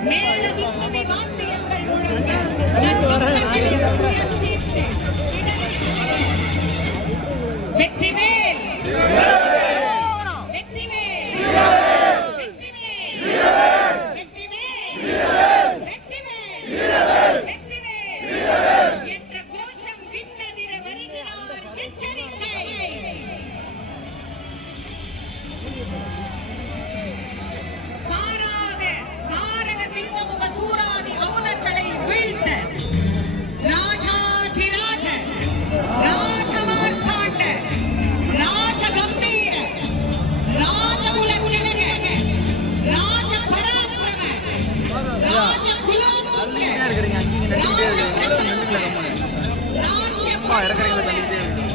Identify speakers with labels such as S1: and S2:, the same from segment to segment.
S1: मेरे लगी तो भी बात नहीं இருக்கிறீங்க அப்பா இறக்குறீங்களா தள்ளிக்கிட்டே இருக்கிறீங்க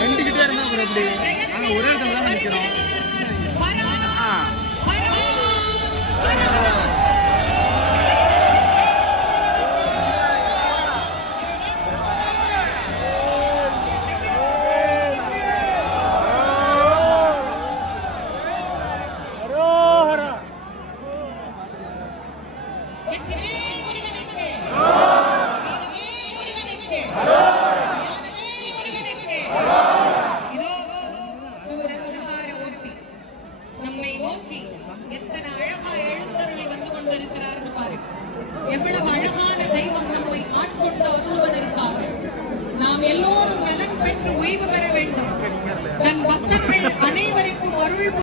S1: நின்றுக்கிட்டே இருந்தா அப்புறம் எப்படி நாங்கள் ஒரே இடத்துல நம்மை நோக்கி எத்தனை அழகா எழுந்தருளி வந்து கொண்டிருக்கிறார்னு பாரு எவ்வளவு அழகான தெய்வம் நம்மை ஆட்கொண்டு அருள்வதற்காக நாம் எல்லோரும் நலன் பெற்று ஓய்வு பெற